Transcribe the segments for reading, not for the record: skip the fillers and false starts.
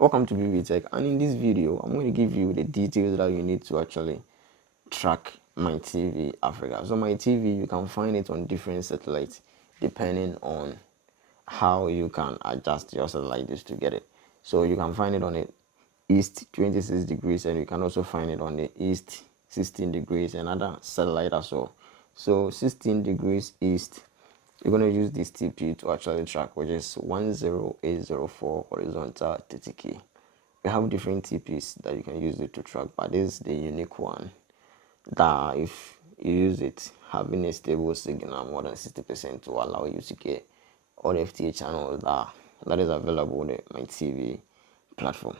Welcome to Pbteck, and in this video I'm going to give you the details that you need to actually track MyTv Africa. So MyTv, you can find it on different satellites depending on how you can adjust your satellite dish to get it. So you can find it on the east 26 degrees, and you can also find it on the east 16 degrees and other satellite as well. So 16 degrees east, you're going to use this TP to actually track, which is 10804 horizontal 30K. We have different TPs that you can use it to track, but this is the unique one that if you use it, having a stable signal more than 60% to allow you to get all the FTA channels that is available on the MyTv platform.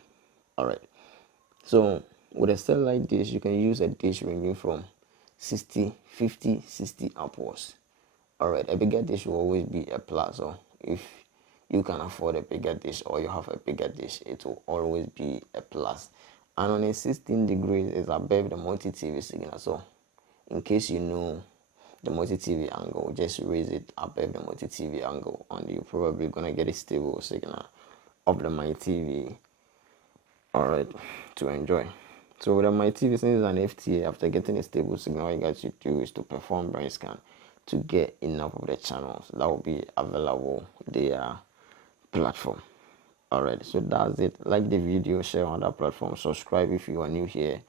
Alright, so with a satellite dish, you can use a dish ranging from 60, 50, 60 upwards. Alright, a bigger dish will always be a plus. So if you can afford a bigger dish or you have a bigger dish, it will always be a plus. And on a 16 degrees is above the MyTv signal. So in case you know the MyTv angle, just raise it above the MyTv angle and you're probably gonna get a stable signal of the MyTv. Alright, to enjoy. So with the MyTv, since it's an FTA, after getting a stable signal, all you got to do is to perform brain scan to get enough of the channels that will be available their platform. Alright, so that's it. Like the video, share on that platform, subscribe if you are new here,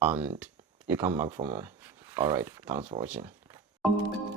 and you come back for more. Alright, thanks for watching.